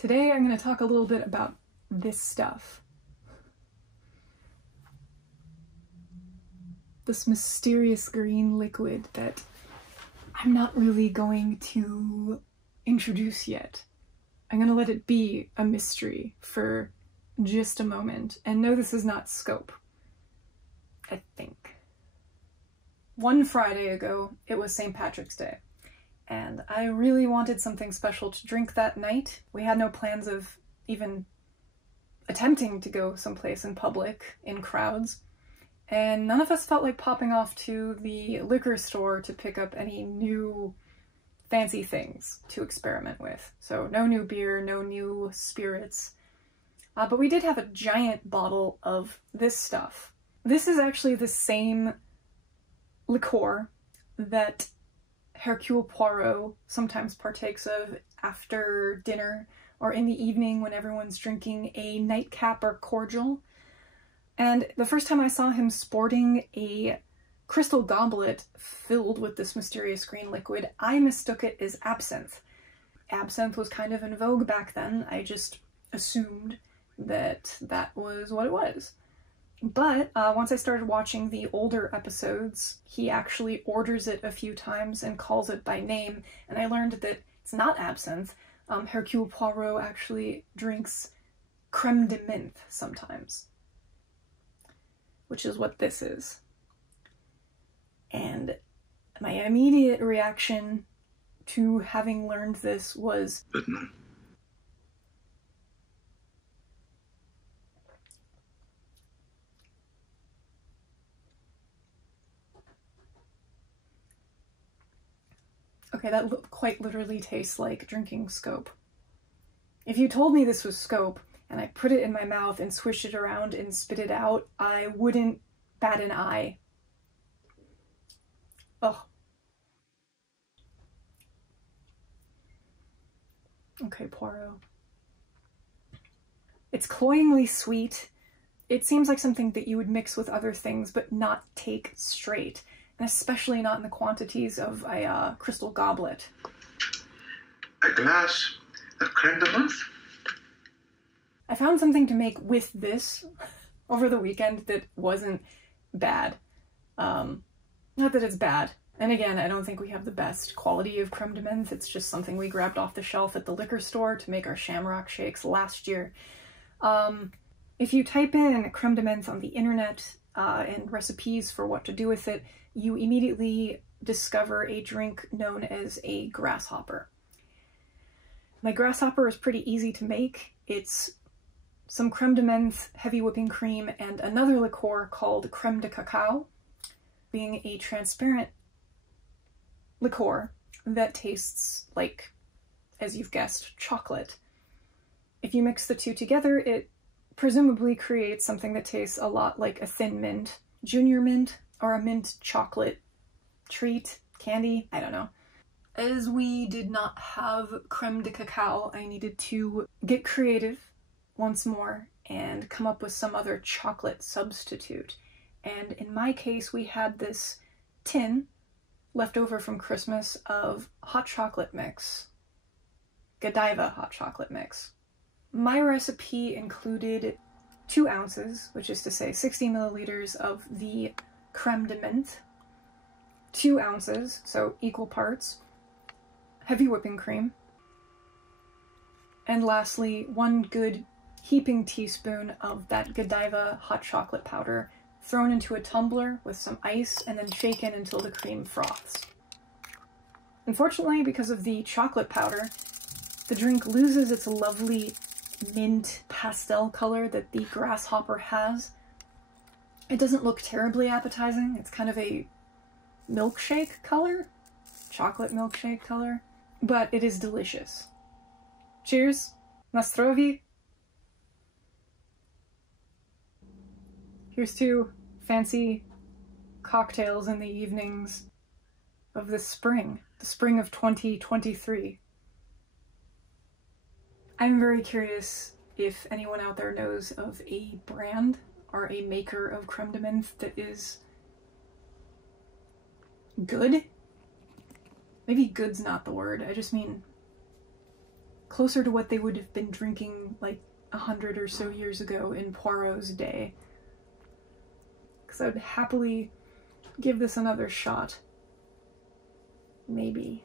Today I'm going to talk a little bit about this stuff. This mysterious green liquid that I'm not really going to introduce yet. I'm going to let it be a mystery for just a moment. And no, this is not scope, I think. One Friday ago, it was St. Patrick's Day, and I really wanted something special to drink that night. We had no plans of even attempting to go someplace in public, in crowds, and none of us felt like popping off to the liquor store to pick up any new fancy things to experiment with. So no new beer, no new spirits. But we did have a giant bottle of this stuff. This is actually the same liqueur that Hercule Poirot sometimes partakes of after dinner or in the evening when everyone's drinking a nightcap or cordial. And the first time I saw him sporting a crystal goblet filled with this mysterious green liquid, I mistook it as absinthe. Absinthe was kind of in vogue back then. I just assumed that that was what it was. But once I started watching the older episodes, he actually orders it a few times and calls it by name, and I learned that it's not absinthe. Hercule Poirot actually drinks creme de menthe sometimes, which is what this is. And my immediate reaction to having learned this was, but no. okay, that quite literally tastes like drinking scope. If you told me this was scope, and I put it in my mouth and swished it around and spit it out, I wouldn't bat an eye. Ugh. Okay, Poirot. It's cloyingly sweet. It seems like something that you would mix with other things but not take straight. And especially not in the quantities of a crystal goblet. A glass of creme de menthe? I found something to make with this over the weekend that wasn't bad. Not that it's bad. And again, I don't think we have the best quality of creme de menthe. It's just something we grabbed off the shelf at the liquor store to make our shamrock shakes last year. If you type in creme de menthe on the internet and recipes for what to do with it, you immediately discover a drink known as a grasshopper. My grasshopper is pretty easy to make. It's some creme de menthe, heavy whipping cream, and another liqueur called creme de cacao, being a transparent liqueur that tastes like, as you've guessed, chocolate. If you mix the two together, it presumably creates something that tastes a lot like a thin mint, junior mint, or a mint chocolate treat, candy, I don't know. As we did not have creme de cacao, I needed to get creative once more and come up with some other chocolate substitute. And in my case, we had this tin left over from Christmas of hot chocolate mix. Godiva hot chocolate mix. My recipe included 2 ounces, which is to say 60 milliliters of the creme de menthe, 2 ounces, so equal parts, heavy whipping cream, and lastly 1 good heaping teaspoon of that Godiva hot chocolate powder thrown into a tumbler with some ice and then shaken until the cream froths. Unfortunately, because of the chocolate powder, the drink loses its lovely mint pastel color that the grasshopper has. It doesn't look terribly appetizing. It's kind of a milkshake color, chocolate milkshake color, but it is delicious. Cheers, na zdrowie. Here's to fancy cocktails in the evenings of this spring, the spring of 2023. I'm very curious if anyone out there knows of a brand or a maker of creme de menthe that is good. Maybe good's not the word, I just mean closer to what they would have been drinking like 100 or so years ago in Poirot's day. Because I would happily give this another shot. Maybe.